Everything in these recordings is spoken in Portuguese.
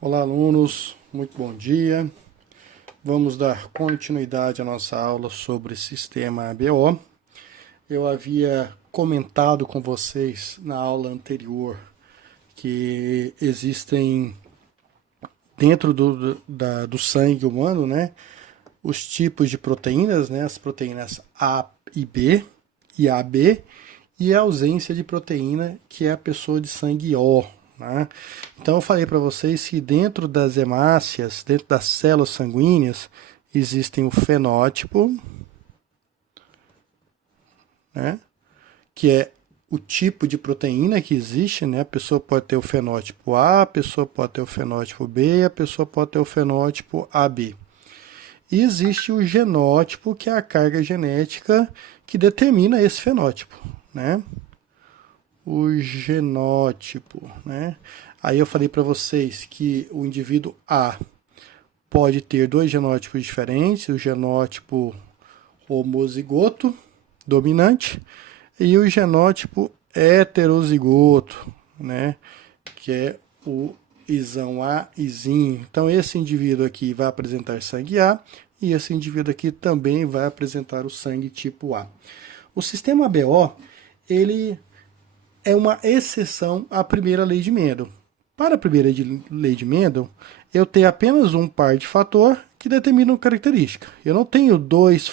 Olá, alunos, muito bom dia. Vamos dar continuidade à nossa aula sobre sistema ABO. Eu havia comentado com vocês na aula anterior que existem dentro do sangue humano, né, os tipos de proteínas, né, as proteínas A e B e AB, e a ausência de proteína, que é a pessoa de sangue O. Né? Então eu falei para vocês que dentro das hemácias, dentro das células sanguíneas, existem o fenótipo, né? Que é o tipo de proteína que existe, né? A pessoa pode ter o fenótipo A, a pessoa pode ter o fenótipo B, a pessoa pode ter o fenótipo AB. E existe o genótipo, que é a carga genética que determina esse fenótipo, né? O genótipo, né? Aí eu falei para vocês que o indivíduo A pode ter dois genótipos diferentes, o genótipo homozigoto dominante e o genótipo heterozigoto, né? Que é o isão A, izinho. Então esse indivíduo aqui vai apresentar sangue A e esse indivíduo aqui também vai apresentar o sangue tipo A. O sistema ABO, ele é uma exceção à primeira lei de Mendel. Para a primeira lei de Mendel, eu tenho apenas um par de fator que determina uma característica. Eu não tenho dois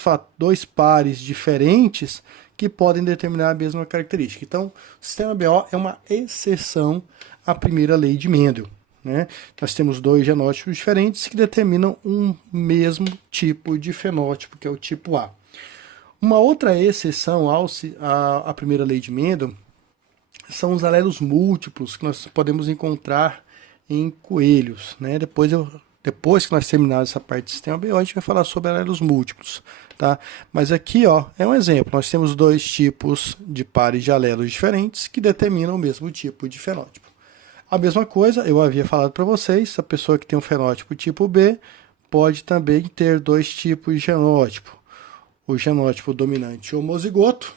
pares diferentes que podem determinar a mesma característica. Então, o sistema BO é uma exceção à primeira lei de Mendel. Né? Nós temos dois genótipos diferentes que determinam um mesmo tipo de fenótipo, que é o tipo A. Uma outra exceção à primeira lei de Mendel são os alelos múltiplos que nós podemos encontrar em coelhos. Né? Depois que nós terminarmos essa parte do sistema BO, a gente vai falar sobre alelos múltiplos. Tá? Mas aqui ó, é um exemplo. Nós temos dois tipos de pares de alelos diferentes que determinam o mesmo tipo de fenótipo. A mesma coisa, eu havia falado para vocês, a pessoa que tem um fenótipo tipo B pode também ter dois tipos de genótipo. O genótipo dominante homozigoto,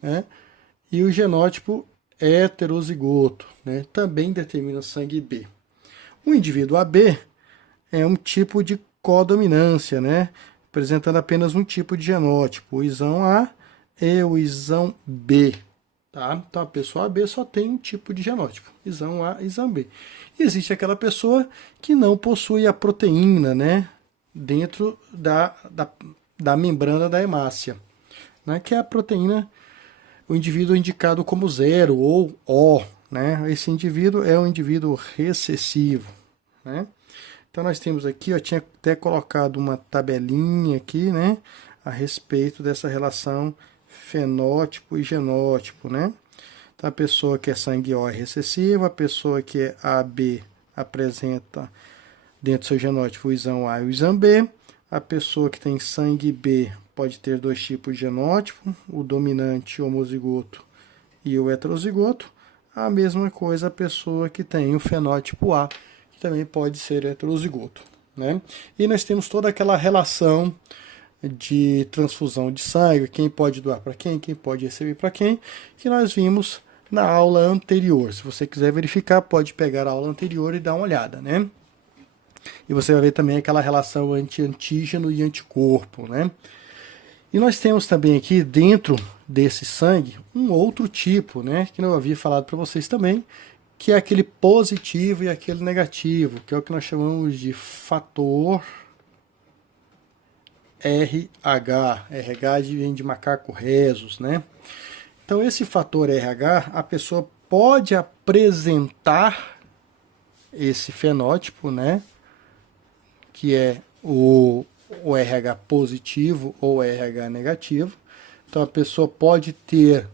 né? E o genótipo heterozigoto, né? Também determina sangue B. O indivíduo AB é um tipo de codominância, né? Apresentando apenas um tipo de genótipo, o isão A e o isão B. Tá? Então a pessoa AB só tem um tipo de genótipo, isão A e isão B. E existe aquela pessoa que não possui a proteína, né? Dentro da membrana da hemácia, né? Que é a proteína, o indivíduo indicado como 0 ou O, né? Esse indivíduo é um indivíduo recessivo, né? Então nós temos aqui, eu tinha até colocado uma tabelinha aqui, né, a respeito dessa relação fenótipo e genótipo, né? Então a pessoa que é sangue O é recessiva, a pessoa que é AB apresenta dentro do seu genótipo o isão A e o isão B, a pessoa que tem sangue B pode ter dois tipos de genótipo, o dominante homozigoto e o heterozigoto. A mesma coisa a pessoa que tem o fenótipo A, que também pode ser heterozigoto. Né? E nós temos toda aquela relação de transfusão de sangue, quem pode doar para quem pode receber para quem, que nós vimos na aula anterior. Se você quiser verificar, pode pegar a aula anterior e dar uma olhada. Né? E você vai ver também aquela relação anti-antígeno e anticorpo, né? E nós temos também aqui dentro desse sangue um outro tipo, né? Que eu havia falado para vocês também, que é aquele positivo e aquele negativo, que é o que nós chamamos de fator RH. RH vem de macaco rhesus, né? Então esse fator RH, a pessoa pode apresentar esse fenótipo, né? Que é o RH positivo ou RH negativo. Então a pessoa pode ter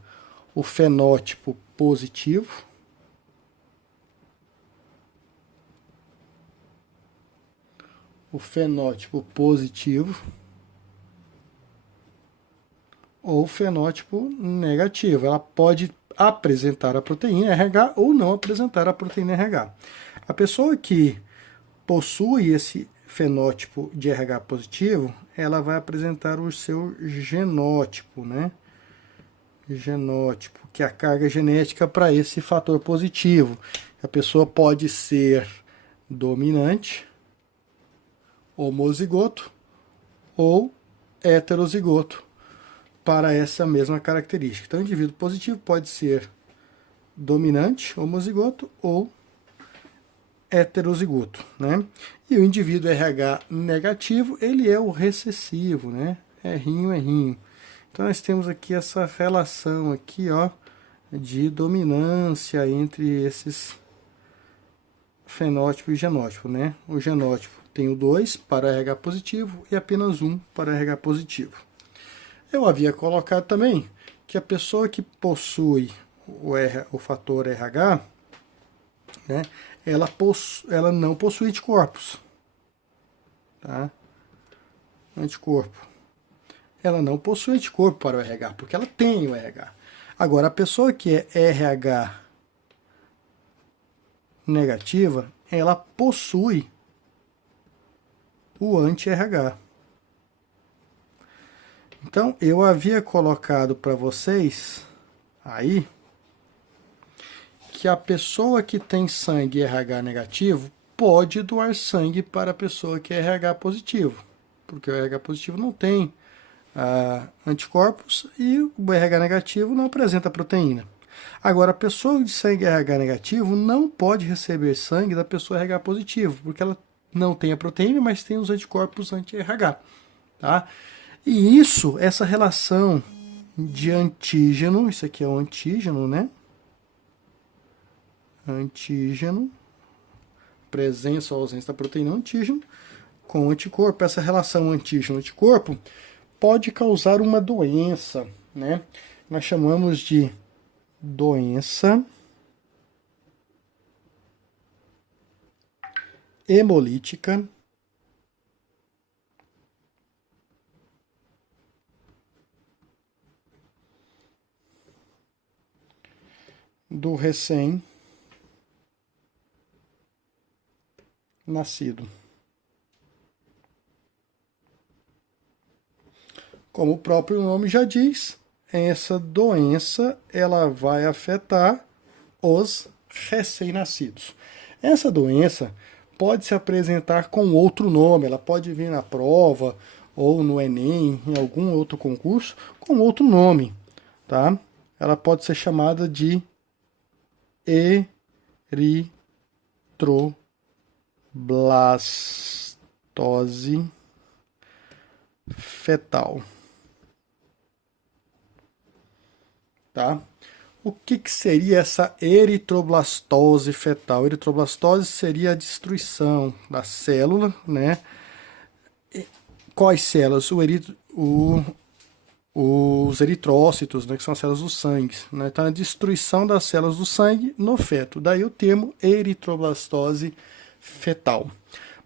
o fenótipo positivo, ou fenótipo negativo. Ela pode apresentar a proteína RH ou não apresentar a proteína RH. A pessoa que possui esse fenótipo de RH positivo, ela vai apresentar o seu genótipo, né? Genótipo, que é a carga genética para esse fator positivo. A pessoa pode ser dominante, homozigoto ou heterozigoto para essa mesma característica. Então, o indivíduo positivo pode ser dominante, homozigoto ou heterozigoto, né? E o indivíduo RH negativo, ele é o recessivo, né? Errinho, errinho. Então, nós temos aqui essa relação aqui, ó, de dominância entre esses fenótipo e genótipo, né? O genótipo tem o 2 para RH positivo e apenas 1 para RH positivo. Eu havia colocado também que a pessoa que possui o fator RH, né, ela não possui anticorpos. Tá? Anticorpo. Ela não possui anticorpo para o RH, porque ela tem o RH. Agora, a pessoa que é RH negativa, ela possui o anti-RH. Então, eu havia colocado para vocês aí que a pessoa que tem sangue RH negativo pode doar sangue para a pessoa que é RH positivo, porque o RH positivo não tem anticorpos e o RH negativo não apresenta proteína. Agora, a pessoa de sangue RH negativo não pode receber sangue da pessoa RH positivo, porque ela não tem a proteína, mas tem os anticorpos anti-RH. Tá? E isso, essa relação de antígeno, isso aqui é o antígeno, né? Antígeno, presença ou ausência da proteína antígeno, com anticorpo, essa relação antígeno-anticorpo pode causar uma doença, né? Nós chamamos de doença hemolítica do recém-nascido. Como o próprio nome já diz, essa doença ela vai afetar os recém-nascidos. Essa doença pode se apresentar com outro nome, ela pode vir na prova ou no Enem, em algum outro concurso, com outro nome, tá? Ela pode ser chamada de eritroblastose fetal. Tá? O que seria essa eritroblastose fetal? Eritroblastose seria a destruição da célula, né? Quais células? Os eritrócitos, né, que são as células do sangue. Né? Então, a destruição das células do sangue no feto. Daí o termo eritroblastose fetal.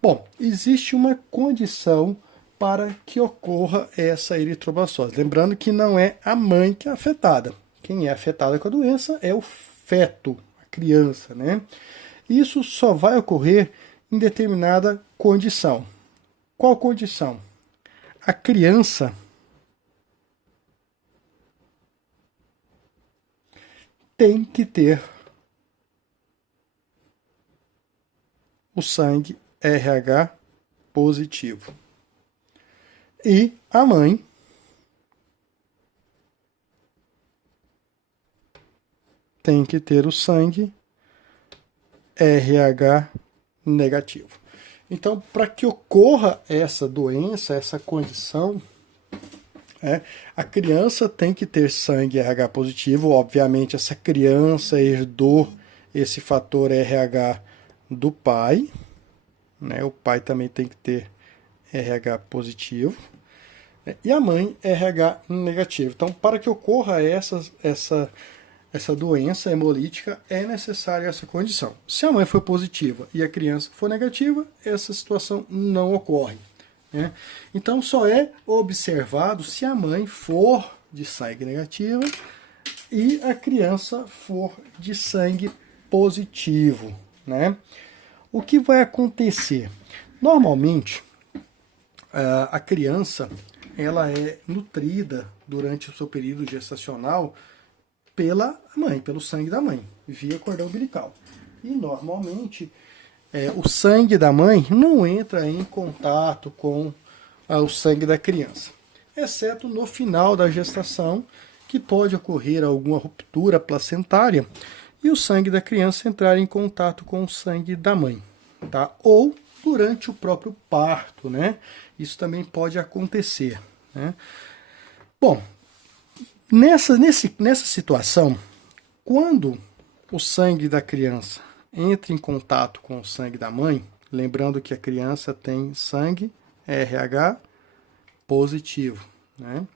Bom, existe uma condição para que ocorra essa eritroblastose. Lembrando que não é a mãe que é afetada. Quem é afetada com a doença é o feto, a criança, né? Isso só vai ocorrer em determinada condição. Qual condição? A criança tem que ter o sangue RH positivo. E a mãe tem que ter o sangue RH negativo. Então, para que ocorra essa doença, essa condição, a criança tem que ter sangue RH positivo. Obviamente, essa criança herdou esse fator RH do pai, né? O pai também tem que ter RH positivo. E a mãe RH negativo. Então, para que ocorra essa doença hemolítica, é necessária essa condição. Se a mãe for positiva e a criança for negativa, essa situação não ocorre. Né? Então, só é observado se a mãe for de sangue negativa e a criança for de sangue positivo. Né? O que vai acontecer? Normalmente, a criança ela é nutrida durante o seu período gestacional pela mãe, pelo sangue da mãe, via cordão umbilical. E normalmente o sangue da mãe não entra em contato com o sangue da criança, exceto no final da gestação, que pode ocorrer alguma ruptura placentária e o sangue da criança entrar em contato com o sangue da mãe, tá? Ou durante o próprio parto, né? Isso também pode acontecer, né? Bom, nessa situação, quando o sangue da criança entra em contato com o sangue da mãe, lembrando que a criança tem sangue RH positivo, né?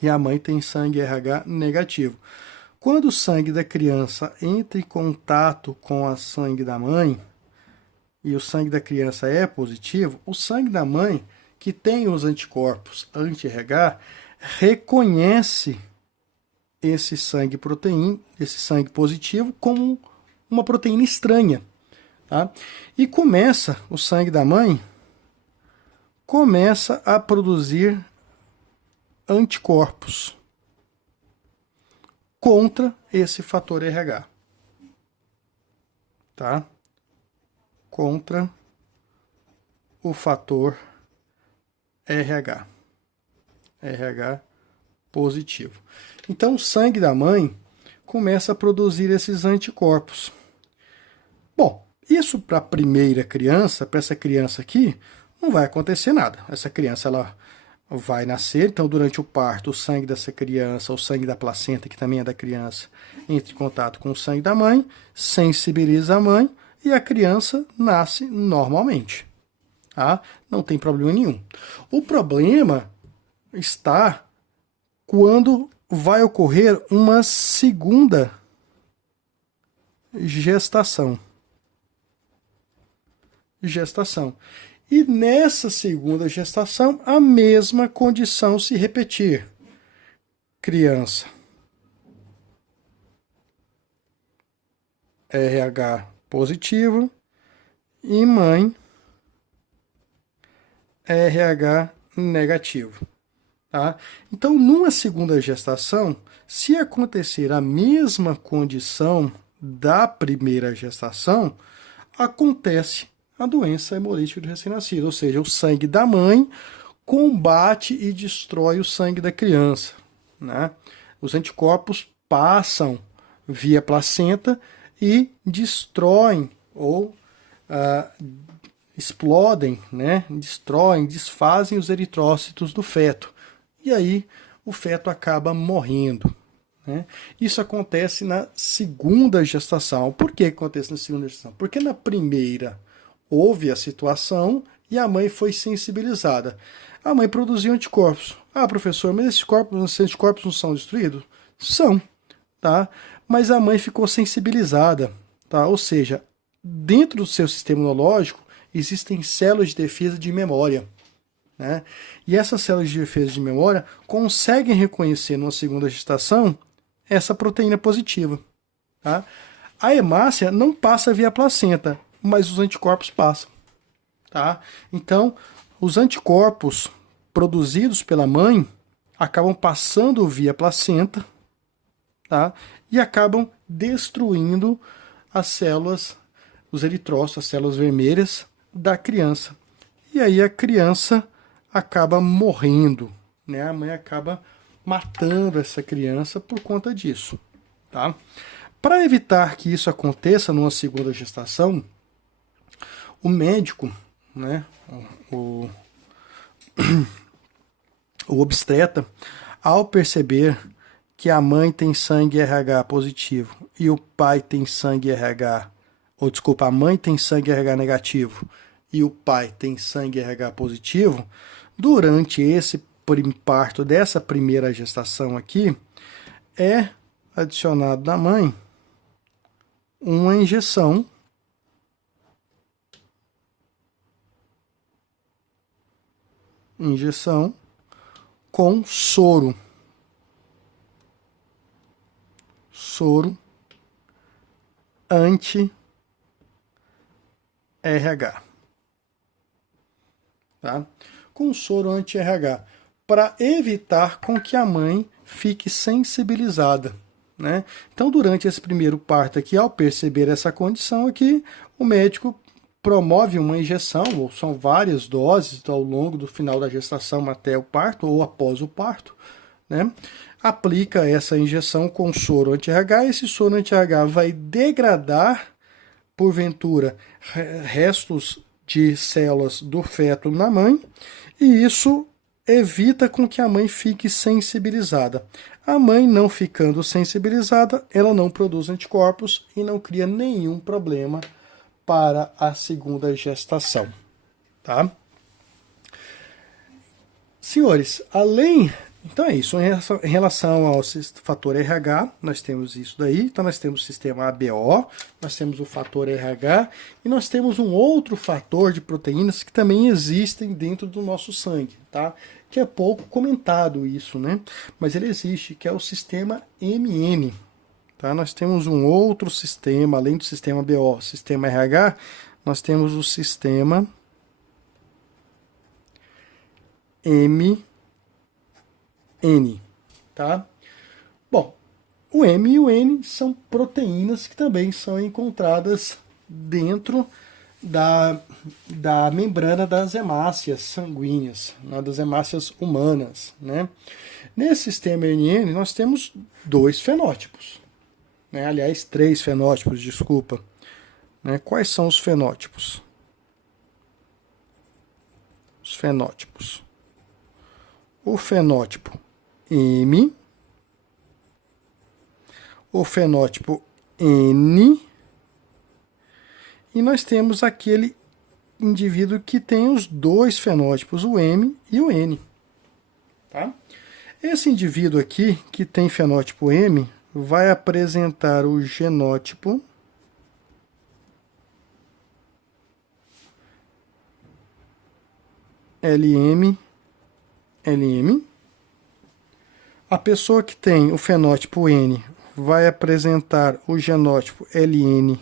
E a mãe tem sangue RH negativo. Quando o sangue da criança entra em contato com o sangue da mãe, e o sangue da criança é positivo, o sangue da mãe, que tem os anticorpos anti-RH, reconhece esse sangue proteína, esse sangue positivo, como uma proteína estranha. Tá? E o sangue da mãe começa a produzir anticorpos contra esse fator RH. Tá? Contra o fator RH. RH positivo. Então, o sangue da mãe começa a produzir esses anticorpos. Bom, isso para a primeira criança, para essa criança aqui, não vai acontecer nada. Essa criança, ela vai nascer, então durante o parto, o sangue dessa criança, o sangue da placenta, que também é da criança, entra em contato com o sangue da mãe, sensibiliza a mãe e a criança nasce normalmente. Tá? Não tem problema nenhum. O problema está quando vai ocorrer uma segunda gestação. E nessa segunda gestação, a mesma condição se repetir. Criança RH positivo e mãe RH negativo. Tá? Então, numa segunda gestação, se acontecer a mesma condição da primeira gestação, acontece a doença hemolítica do recém-nascido, ou seja, o sangue da mãe combate e destrói o sangue da criança. Né? Os anticorpos passam via placenta e destroem ou explodem, né? Destroem, desfazem os eritrócitos do feto. E aí o feto acaba morrendo. Né? Isso acontece na segunda gestação. Por que acontece na segunda gestação? Porque na primeira houve a situação e a mãe foi sensibilizada. A mãe produziu anticorpos. Ah, professor, mas esses anticorpos não são destruídos? São, tá? Mas a mãe ficou sensibilizada, tá? Ou seja, dentro do seu sistema imunológico existem células de defesa de memória. Né? E essas células de defesa de memória conseguem reconhecer numa segunda gestação essa proteína positiva. Tá? A hemácia não passa via placenta, mas os anticorpos passam. Tá? Então, os anticorpos produzidos pela mãe acabam passando via placenta, tá? E acabam destruindo as células, os eritrócitos, as células vermelhas da criança. E aí a criança acaba morrendo, né? A mãe acaba matando essa criança por conta disso, tá? Para evitar que isso aconteça numa segunda gestação, o médico, né, o obstetra, ao perceber que a mãe tem sangue RH positivo e o pai tem sangue RH, ou desculpa, a mãe tem sangue RH negativo e o pai tem sangue RH positivo, durante esse parto dessa primeira gestação aqui, é adicionado na mãe uma injeção com soro anti-RH, tá? Com soro anti-RH, para evitar com que a mãe fique sensibilizada, né? Então, durante esse primeiro parto aqui, ao perceber essa condição aqui, o médico promove uma injeção, ou são várias doses ao longo do final da gestação até o parto, ou após o parto, né? Aplica essa injeção com soro anti-RH, esse soro anti-RH vai degradar, porventura, restos de células do feto na mãe, e isso evita com que a mãe fique sensibilizada. A mãe não ficando sensibilizada, ela não produz anticorpos e não cria nenhum problema para a segunda gestação, tá? Senhores, então é isso, em relação ao fator RH, nós temos isso daí, então nós temos o sistema ABO, nós temos o fator RH, e nós temos um outro fator de proteínas que também existem dentro do nosso sangue, tá? Que é pouco comentado isso, né? Mas ele existe, que é o sistema MN, tá? Nós temos um outro sistema, além do sistema ABO, sistema RH, nós temos o sistema MN, tá? Bom, o M e o N são proteínas que também são encontradas dentro da membrana das hemácias sanguíneas, né, das hemácias humanas, né? Nesse sistema NN nós temos dois fenótipos, né? Aliás, três fenótipos, desculpa. Né? Quais são os fenótipos? Os fenótipos. O fenótipo M, o fenótipo N, e nós temos aquele indivíduo que tem os dois fenótipos, o M e o N. Tá? Esse indivíduo aqui, que tem fenótipo M, vai apresentar o genótipo LM. A pessoa que tem o fenótipo N vai apresentar o genótipo LN.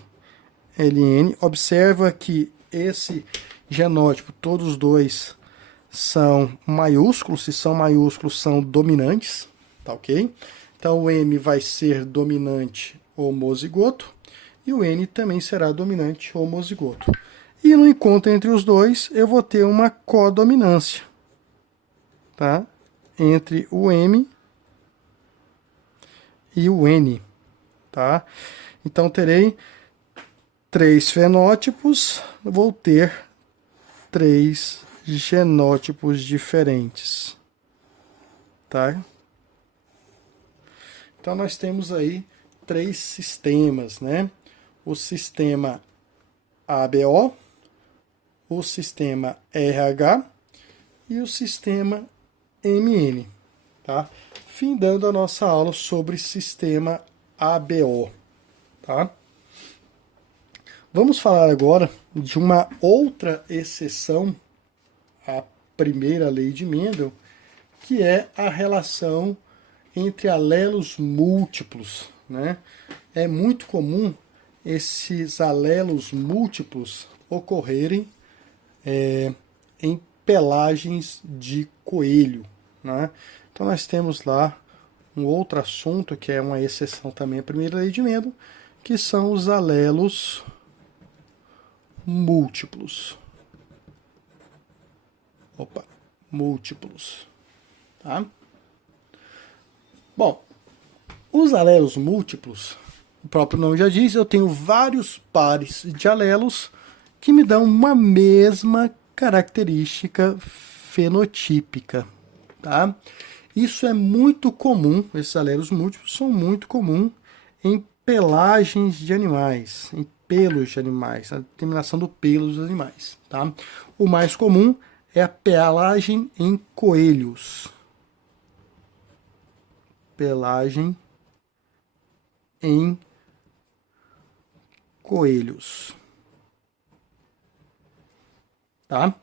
Observa que esse genótipo, todos os dois são maiúsculos, se são maiúsculos são dominantes, tá ok? Então o M vai ser dominante homozigoto e o N também será dominante homozigoto. E no encontro entre os dois eu vou ter uma codominância, tá? Entre o M e o N, tá? Então terei três fenótipos, vou ter três genótipos diferentes, tá? Então nós temos aí três sistemas, né? O sistema ABO, o sistema RH e o sistema MN, tá? Findando a nossa aula sobre sistema ABO, tá? Vamos falar agora de uma outra exceção à primeira lei de Mendel, que é a relação entre alelos múltiplos, né? É muito comum esses alelos múltiplos ocorrerem em pelagens de coelho, né? Então nós temos lá um outro assunto que é uma exceção também à primeira lei de Mendel, que são os alelos múltiplos. Múltiplos, tá? Bom, os alelos múltiplos, o próprio nome já diz, eu tenho vários pares de alelos que me dão uma mesma característica fenotípica, tá? Isso é muito comum, esses alelos múltiplos são muito comuns em pelagens de animais, em pelos de animais, a determinação do pelo dos animais, tá? O mais comum é a pelagem em coelhos. Pelagem em coelhos, tá?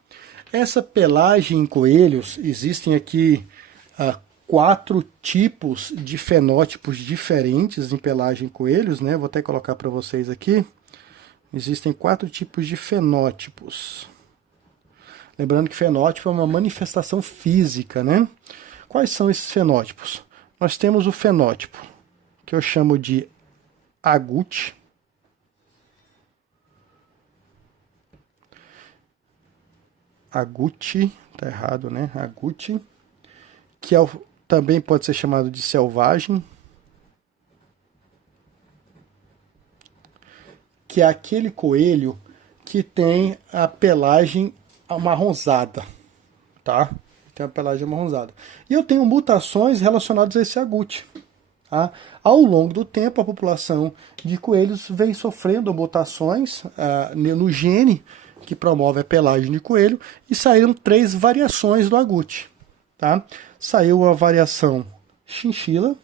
Essa pelagem em coelhos, existem aqui 4 tipos de fenótipos diferentes em pelagem em coelhos, né? Vou até colocar para vocês aqui. Existem 4 tipos de fenótipos. Lembrando que fenótipo é uma manifestação física, né? Quais são esses fenótipos? Nós temos o fenótipo que eu chamo de agute. agouti, tá errado, né? Agouti, que é também pode ser chamado de selvagem, que é aquele coelho que tem a pelagem amarronzada, tá? Tem a pelagem amarronzada. E eu tenho mutações relacionadas a esse agouti. Tá? Ao longo do tempo, a população de coelhos vem sofrendo mutações no gene que promove a pelagem de coelho e saíram 3 variações do agouti. Tá? Saiu a variação chinchila,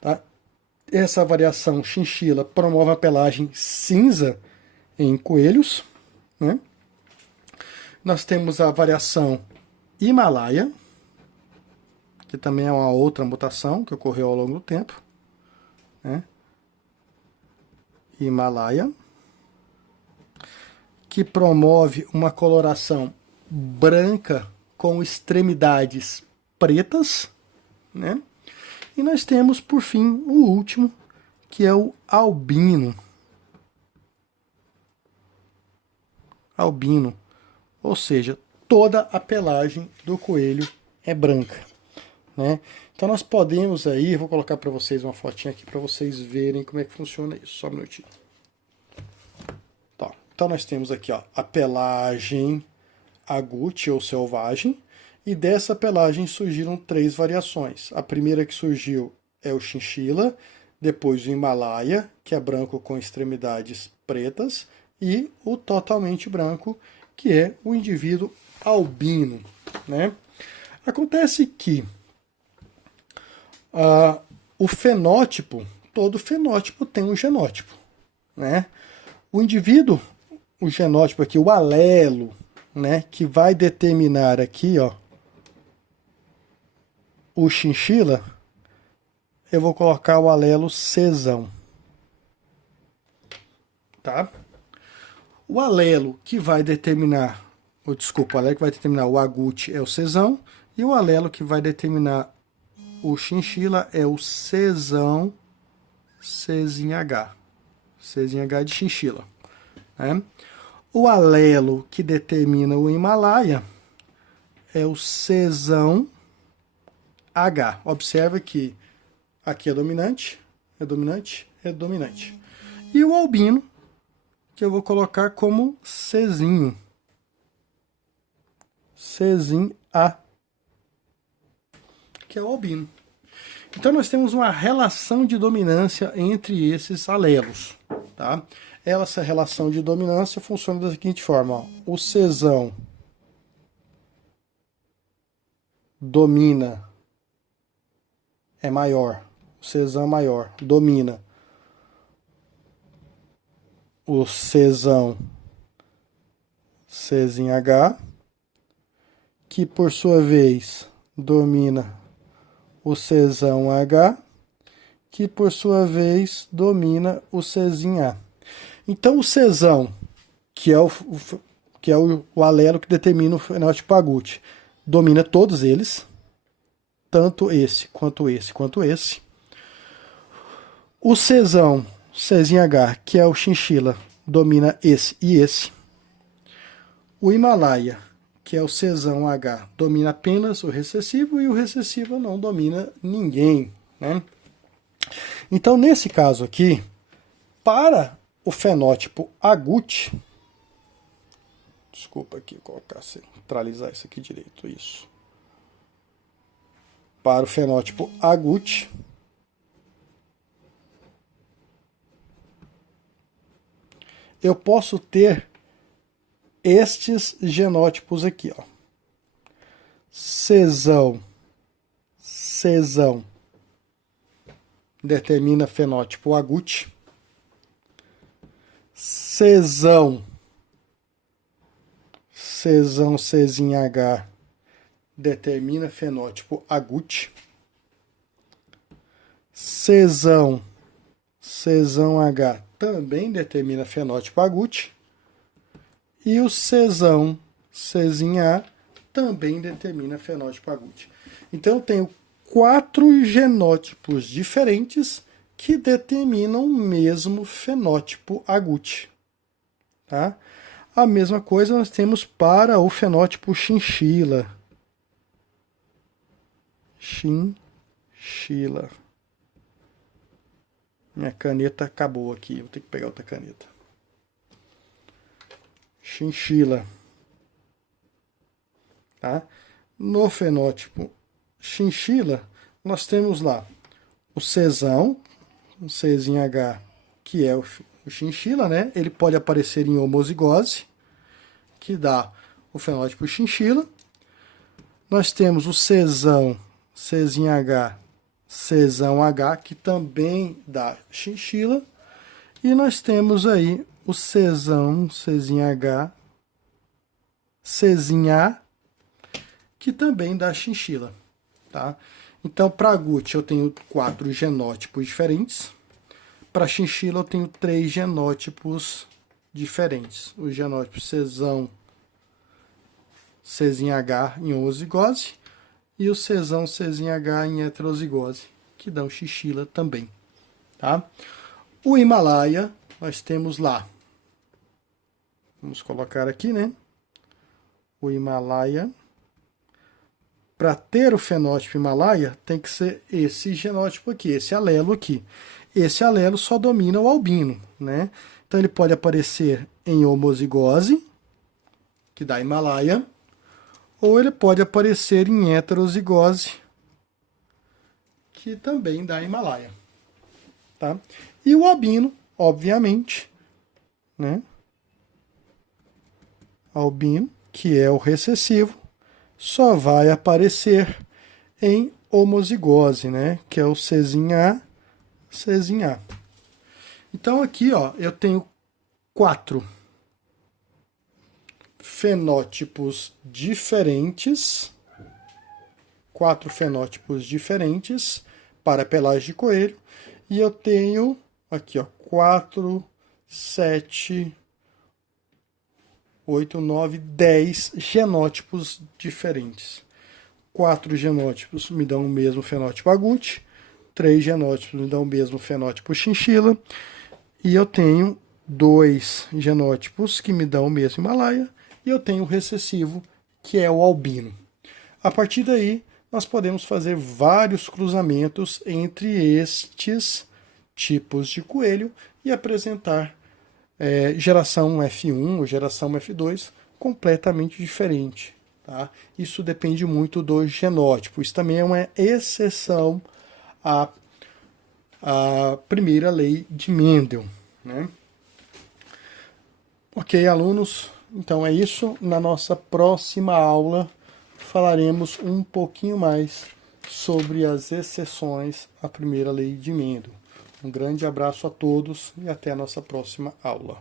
tá? Essa variação chinchila promove a pelagem cinza em coelhos, né? Nós temos a variação Himalaia, que também é uma outra mutação que ocorreu ao longo do tempo, né? Himalaia, que promove uma coloração branca com extremidades pretas, né? E nós temos, por fim, o último, que é o albino. Albino, ou seja, toda a pelagem do coelho é branca, né? Então nós podemos aí, vou colocar para vocês uma fotinha aqui para vocês verem como é que funciona isso. Só um minutinho. Tá. Então nós temos aqui, ó, a pelagem agouti ou selvagem, e dessa pelagem surgiram 3 variações. A primeira que surgiu é o chinchila, depois o Himalaia, que é branco com extremidades pretas, e o totalmente branco, que é o indivíduo albino, né? Acontece que o fenótipo, todo fenótipo tem um genótipo, né? O indivíduo, o genótipo aqui, o alelo, né, que vai determinar aqui, ó, o chinchila, eu vou colocar o alelo Czão, tá? O alelo que vai determinar, o alelo que vai determinar o agouti é o Czão, e o alelo que vai determinar o chinchila é o Czão, Czinh, Czinh de chinchila, né? O alelo que determina o Himalaia é o Czão H. Observa que aqui é dominante, é dominante, é dominante. E o albino, que eu vou colocar como Czinho. Czinha, que é o albino. Então nós temos uma relação de dominância entre esses alelos, tá? Essa relação de dominância funciona da seguinte forma, ó. O Czão domina, é maior, o Czão é maior, domina o Czão Czinh, que por sua vez domina o Czão H, que por sua vez domina o Czinh. Então o Czão, que é o alelo que determina o fenótipo agouti, domina todos eles, tanto esse, quanto esse, quanto esse. O Czão, Czinh, que é o chinchila, domina esse e esse. O Himalaia, que é o Czão H, domina apenas o recessivo, e o recessivo não domina ninguém, né? Então, nesse caso aqui, para o fenótipo agouti, desculpa aqui, colocar, centralizar isso aqui direito, isso. Para o fenótipo agouti, eu posso ter estes genótipos aqui, ó. Czão determina fenótipo agouti. Czinh determina fenótipo agouti. Czão H também determina fenótipo agouti. E o Czão Czinh também determina fenótipo agouti. Então eu tenho 4 genótipos diferentes que determinam o mesmo fenótipo agúti. Tá? A mesma coisa nós temos para o fenótipo chinchila. Chinchila. Minha caneta acabou aqui, vou ter que pegar outra caneta. Chinchila. Tá? No fenótipo chinchila, nós temos lá o Czão, o Czinho H, que é o chinchila, né? Ele pode aparecer em homozigose, que dá o fenótipo chinchila. Nós temos o Czão, Czinho H, Czão H, que também dá chinchila. E nós temos aí o Czão, Czinho H, Czinho A, que também dá chinchila. Tá? Então, para agúti eu tenho 4 genótipos diferentes. Para chinchila eu tenho 3 genótipos diferentes. O genótipo Czão, Czinho H em homozigose e o Czão, Czinho H em heterozigose, que dão chinchila também. Tá? O Himalaia, nós temos lá. Vamos colocar aqui, né? O Himalaia. Para ter o fenótipo Himalaia, tem que ser esse genótipo aqui, esse alelo aqui. Esse alelo só domina o albino, né? Então ele pode aparecer em homozigose, que dá Himalaia, ou ele pode aparecer em heterozigose, que também dá Himalaia. Tá? E o albino, obviamente, né? Albino, que é o recessivo, só vai aparecer em homozigose, né? Que é o Czinho A, Czinho A. Então aqui, ó, eu tenho 4 fenótipos diferentes. 4 fenótipos diferentes para pelagem de coelho. E eu tenho aqui, ó, 4, 7, 8, 9, 10 genótipos diferentes. 4 genótipos me dão o mesmo fenótipo agúti, 3 genótipos me dão o mesmo fenótipo chinchila, e eu tenho 2 genótipos que me dão o mesmo Himalaia, e eu tenho o recessivo, que é o albino. A partir daí, nós podemos fazer vários cruzamentos entre estes tipos de coelho e apresentar geração F1 ou geração F2 completamente diferente. Tá? Isso depende muito do genótipo. Isso também é uma exceção à primeira lei de Mendel. Né? Ok, alunos? Então é isso. Na nossa próxima aula falaremos um pouquinho mais sobre as exceções à primeira lei de Mendel. Um grande abraço a todos e até a nossa próxima aula.